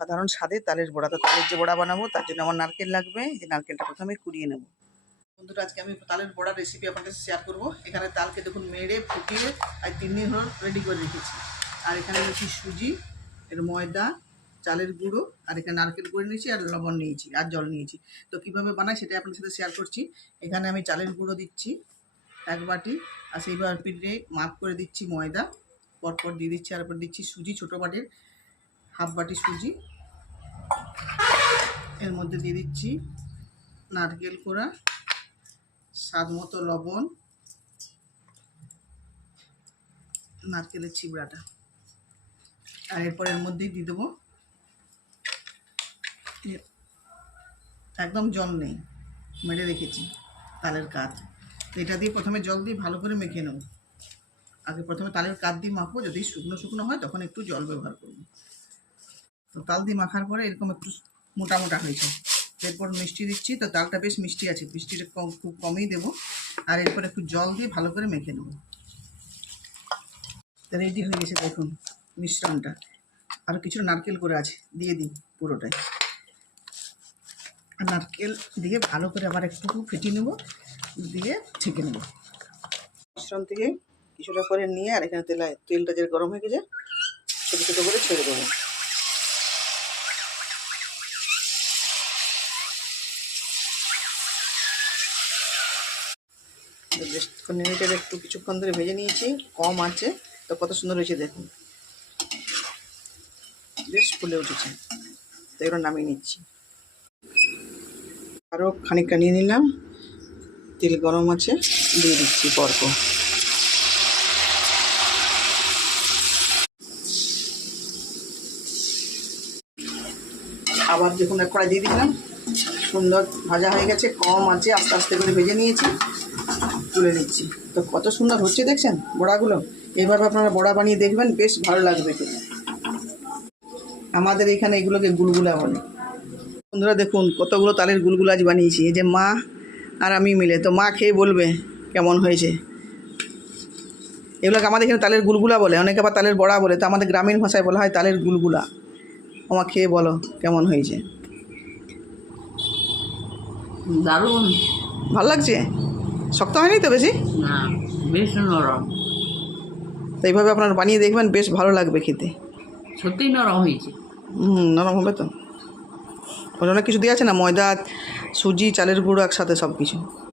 সাধারণ স্বাদে তালের বড়া। তো তালের যে বড়া বানাবো তার জন্য আমার নারকেল লাগবে। যে নারকেলটা প্রথমে কুড়িয়ে নেব। বন্ধুরা, আজকে আমি তালের বড়ার রেসিপি আপনাদের শেয়ার করব। এখানে তালকে দেখুন মেরে ফুটিয়ে আর 3 দিন হল রেডি করে রেখেছি। আর এখানে নিয়েছি সুজি, এর ময়দা, চালের গুঁড়ো, আর এখানে নারকেল করে নিয়েছি, আর লবণ নিয়েছি, আর জল নিয়েছি। তো কীভাবে বানাই সেটা আপনাদের সাথে শেয়ার করছি। এখানে আমি চালের গুঁড়ো দিচ্ছি 1 বাটি, আর সেইবার পিঠে মাপ করে দিচ্ছি ময়দা, পরপর দিয়ে দিচ্ছি। আর এরপর দিচ্ছি সুজি, ছোটো বাটির 1/2 বাটি সুজি। এর মধ্যে দিয়ে দিচ্ছি নারকেল কোড়া, স্বাদ মতো লবণ, নারকেলের ছিবড়াটা। আর এরপর এর মধ্যেই দিয়ে দেবো, একদম জল নেই, মেরে রেখেছি তালের কাঠ। এটা দিয়ে প্রথমে জল দিয়ে ভালো করে মেখে নেব। আগে প্রথমে তালের কাঠ দিয়ে মাখবো, যদি শুকনো শুকনো হয় তখন একটু জল ব্যবহার করব। তো তাল দিয়ে মাখার পরে এরকম একটু মোটা মোটা হয়েছে। এরপর মিষ্টি দিচ্ছি। তো তালটা বেশ মিষ্টি আছে, মিষ্টিটা খুব কমই দেবো। আর এরপর একটু জল দিয়ে ভালো করে মেখে নেব। রেডি হয়ে গেছে দেখুন মিশ্রণটা। আরও কিছু নারকেল করে আছে, দিয়ে দিই পুরোটাই। আর নারকেল দিয়ে ভালো করে আবার একটু ফেটিয়ে নেব, দিয়ে ছেঁকে নেব। মিশ্রণ থেকে কিছুটা করে নিয়ে আর এখানে তেলটা যে গরম হয়ে গেছে ছোটো ছোটো করে ছেড়ে দেবো। বেশ মিনিটের একটু কিছুক্ষণ ধরে ভেজে নিয়েছি কম আছে। তো কত সুন্দর হয়েছে দেখুন, বেশ ফুলে উঠেছে। তো এগুলো নামিয়ে নিচ্ছি। আরও খানিকটা নিয়ে নিলাম, তেল গরম আছে, দিয়ে দিচ্ছি পরপর। আবার দেখুন এক কড়াই দিয়ে দিলাম, সুন্দর ভাজা হয়ে গেছে, কম আছে, আস্তে আস্তে করে ভেজে নিয়েছি, তুলে নিচ্ছি। তো কত সুন্দর হচ্ছে দেখছেন বড়াগুলো। এইভাবে আপনারা বড়া বানিয়ে দেখবেন, বেশ ভালো লাগবে খেতে। আমাদের এখানে এগুলোকে গুলগুলা বলে। বন্ধুরা দেখুন কতগুলো তালের গুলগুলা আজ বানিয়েছি, এই যে মা আর আমি মিলে। তো মা খেয়ে বলবে কেমন হয়েছে। এগুলোকে আমাদের এখানে তালের গুলগুলা বলে, অনেকে আবার তালের বড়া বলে। তো আমাদের গ্রামীণ ভাষায় বলা হয় তালের গুলগুলা। আমার খেয়ে বলো কেমন হয়েছে। দারুণ ভালো লাগছে? শক্ত হয়নি তো বেশি? না, বেশ নরম। তো এইভাবে আপনারা বানিয়ে দেখবেন, বেশ ভালো লাগবে খেতে। সত্যিই নরম হয়েছে। নরম হবে তো। অনেক কিছু দিয়ে আছে না, ময়দা, সুজি, চালের গুঁড়ো একসাথে সব কিছু।